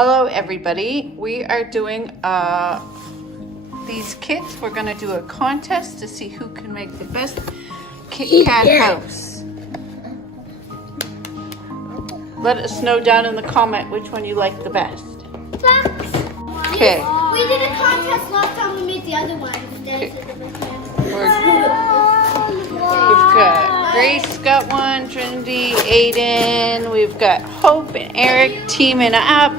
Hello everybody, we are doing these kits. We're going to do a contest to see who can make the best KitKat House. Let us know down in the comment which one you like the best. Okay. We did a contest last time we made the other one. Okay. We've got Grace got one, Trinity, Aiden, we've got Hope and Eric teaming up,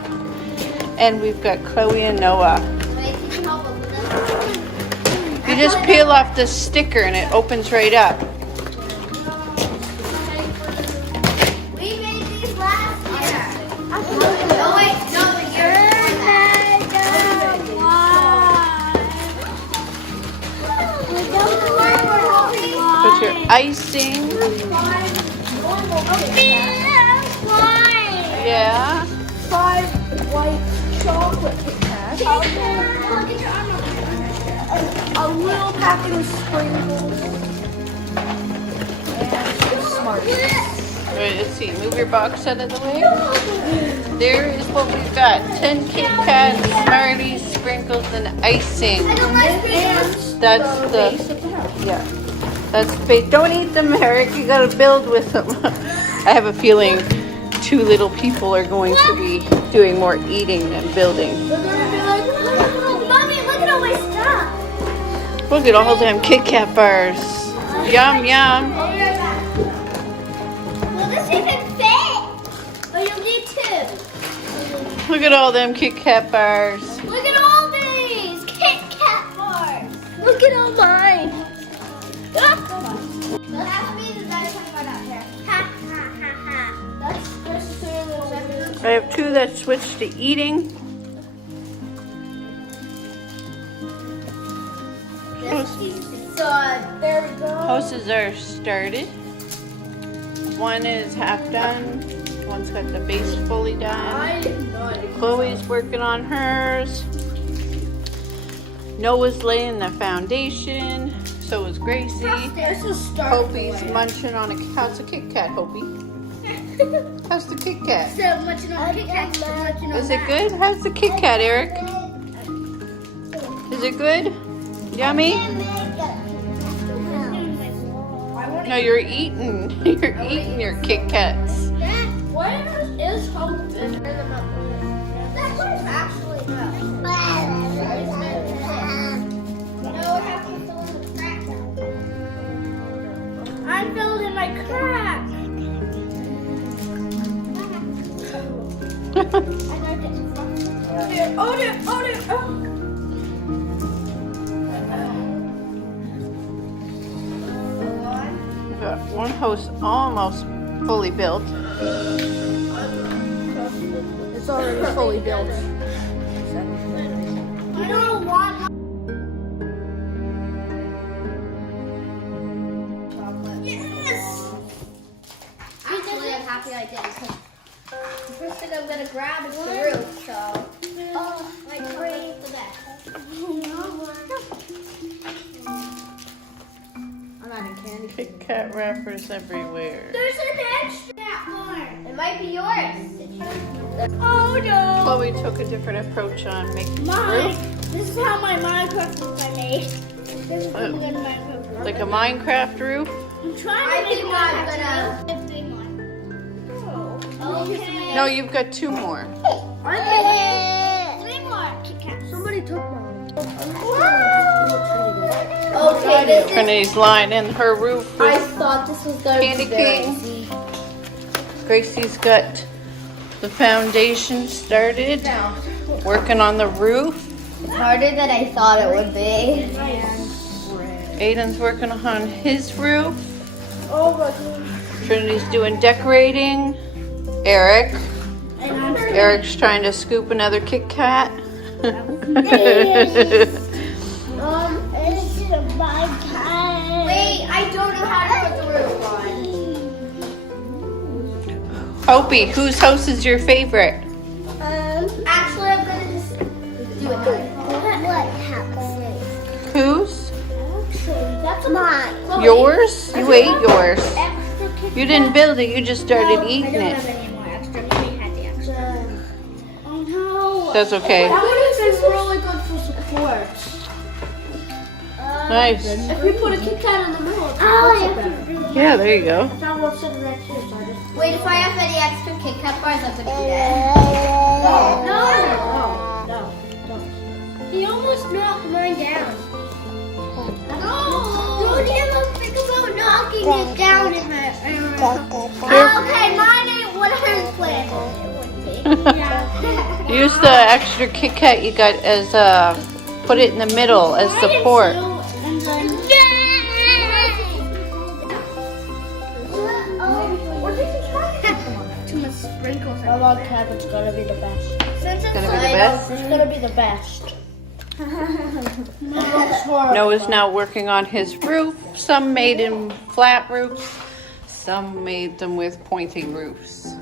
and we've got Chloe and Noah. You just peel off the sticker and it opens right up. We made these last year. Oh wait, no, Put your icing. Yeah. 5 white chocolate KitKats. A little packet of sprinkles. And some Smarties. Alright, let's see. Move your box out of the way. There is what we've got. 10 KitKats, Smarties, sprinkles, and icing. That's the yeah. That's the base. Don't eat them, Eric. You gotta build with them. I have a feeling 2 little people are going to be doing more eating than building. Mommy, look at all my stuff. Look at all them KitKat bars. Yum, yum. Will this even fit? Or you'll need 2. Look at all them KitKat bars. Look at all these KitKat bars. Look at all mine. That has to be the nice one out here. Ha ha ha ha. That's I have 2 that switched to eating. So there we go. Houses are started. One is half done. One's got the base fully done. Chloe's working on hers. Noah's laying the foundation. So is Gracie. Hopi's munching on a how's a KitKat, Hopie? How's the KitKat? So much on KitKat. Is it good? How's the KitKat, Eric? Is it good? Yummy? No, you're eating. You're eating your KitKats. Where is Hope? That was actually I'm filled in my crack. Oh. We've got one house almost fully built. It's already fully built. I don't want chocolate. Yes! Actually, I'm happy I did. The first thing I'm going to grab is the roof, so. Oh, my brain for that. I'm adding candy. KitKat wrappers everywhere. There's an extra one. It might be yours. Oh no! Chloe took a different approach on making the Mine. roof. This is how my Minecraft roof I made. This is how good Minecraft roof. Like a Minecraft roof. I'm trying to make one. Okay. No, you've got 2 more. I made 3 more KitKats. Somebody took mine. Okay, this is. Trinity's line in her roof I with thought this was going Candy to be very cane. easy. Gracie's got the foundation started. Working on the roof. It's harder than I thought it would be. Aiden's working on his roof. Oh my god. Trinity's doing decorating. Eric. And I'm Eric's trying to scoop another KitKat. It's my time. Wait, I don't know how to put the roof on. Opie, whose house is your favorite? Actually, I'm gonna just do it. What house? Whose? That's mine. Yours? You ate yours. Extra You didn't build it, you just started I eating don't it. have any more extra. We had the extra. Oh no. That's okay. That one is really good for support. Nice. If we put a KitKat in the middle, it's also better. Yeah, there you go. I found one sitting right here, so I just... Wait, if I have any extra KitKat bars, I'm gonna eat it. No. He almost knocked mine down. No! Don't even think about knocking it down in my... Okay, mine ain't what I was planning. It would be. Yeah. Use the extra KitKat you got as put it in the middle as support. Too much sprinkles. I love cabin's gonna be the best. Since it's Gonna be the best. It's gonna be the best. Noah's now working on his roof. Some made in flat roofs. Some made them with pointy roofs.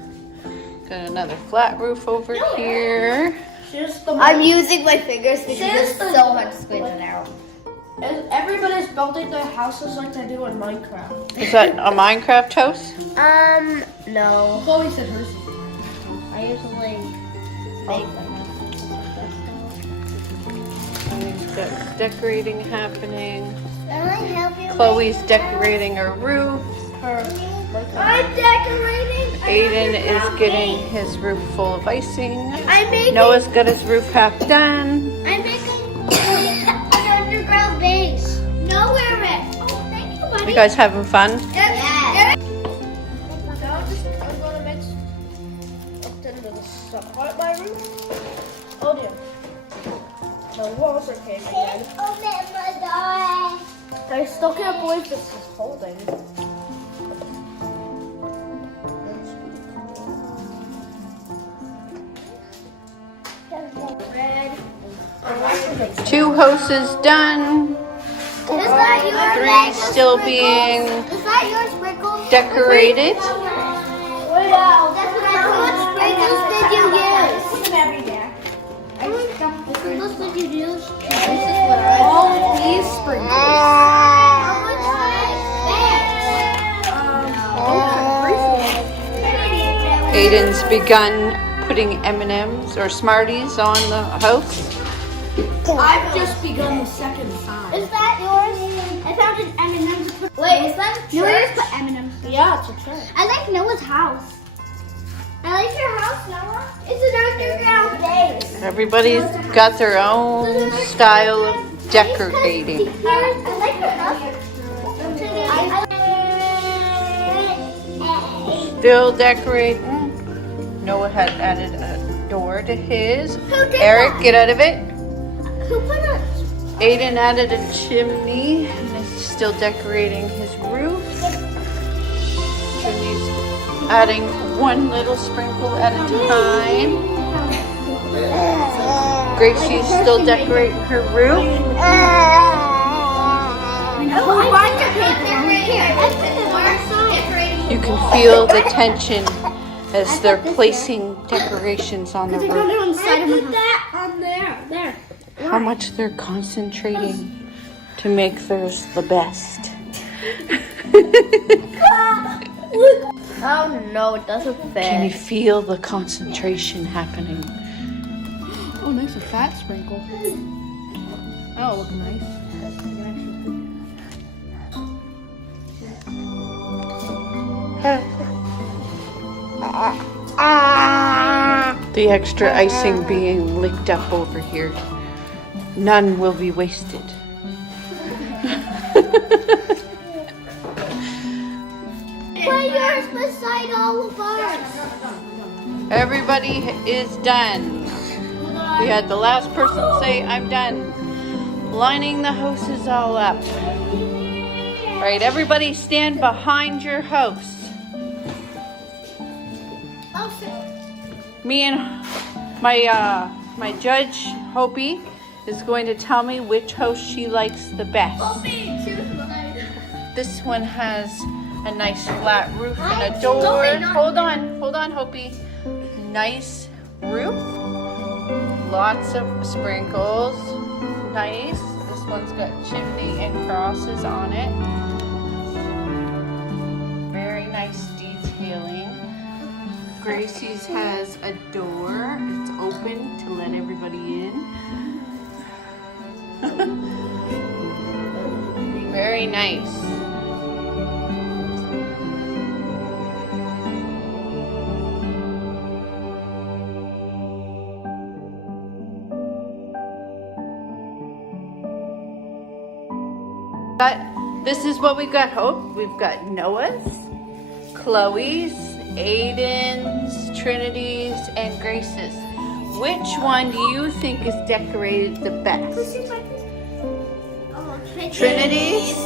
Got another flat roof over here. I'm using my fingers because it's so hard to squeeze it out. Everybody's building their houses like they do in Minecraft. Is that a Minecraft house? No. Chloe said hers. I usually make them. We've got decorating happening. Can I help you? Chloe's decorating her roof. I'm decorating. Aiden is getting his roof full of icing. I'm making. Noah's got his roof half done. I'm making an underground base. Nowhere it. Oh, thank you, buddy. You guys having fun? Yes. I'm gonna mix up into the support my roof. Oh dear. The walls are caving in. Open my door. I still can't believe this is holding. Red. 2 houses done. Is that yours? 3 still being Is that your sprinkles? decorated. Wow, that's what how much sprinkles did you use? How much sprinkles did you use? This is what I All of these sprinkles. How much Aiden's begun putting M&Ms or Smarties on the house. I've just begun the second side. Is that yours? I found an M&M's. Wait, is that a church? Noah's put M&M's. Yeah, it's a church. I like Noah's house. I like your house, Noah. It's an underground base. Everybody's got their own style of decorating. I like your house. Still decorating. Noah had added a door to his. Who did Eric, that? get out of it. Who put a... Aiden added a chimney and is still decorating his roof. Jimmy's adding one little sprinkle at a time. Gracie's still decorating her roof. You can feel the tension as they're placing decorations on the roof. that on there. There. How much they're concentrating to make theirs the best. Oh no, it doesn't Can you fit. feel the concentration happening? Oh, nice, a fat sprinkle. That'll look nice. The extra icing being licked up over here. None will be wasted. Put yours beside all of ours. Everybody is done. We had the last person say, I'm done. Lining the houses all up. All right, everybody stand behind your house. Me and my judge, Hopi, is going to tell me which house she likes the best. This one has a nice flat roof and a door. Hold on, Hopi. Nice roof. Lots of sprinkles. Nice. This one's got chimney and crosses on it. Very nice detailing. Gracie's has a door. It's open to let everyone everybody in. Very nice. This is what we've got, Hope. We've got Noah's, Chloe's, Aiden's, Trinity's, and Grace's. Which one do you think is decorated the best? Trinity's?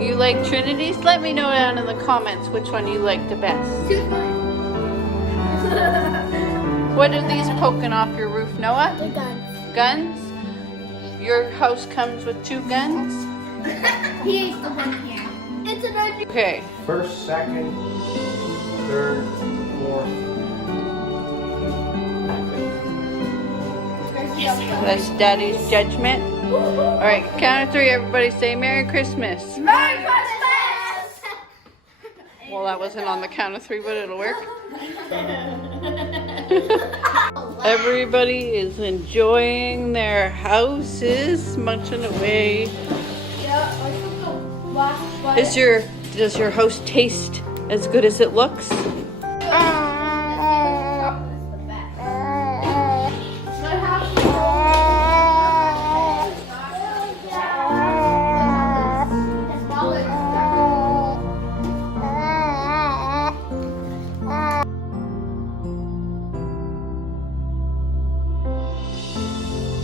You like Trinity's? Let me know down in the comments which one you like the best. What are these poking off your roof, Noah? The guns. Guns? Your house comes with 2 guns? Here's the one here. It's an under. Okay. First, second, third, fourth. That's Daddy's judgment. All right, count of 3. Everybody say Merry Christmas. Merry Christmas! Well, that wasn't on the count of 3, but it'll work. Everybody is enjoying their houses, munching away. Does your house taste as good as it looks?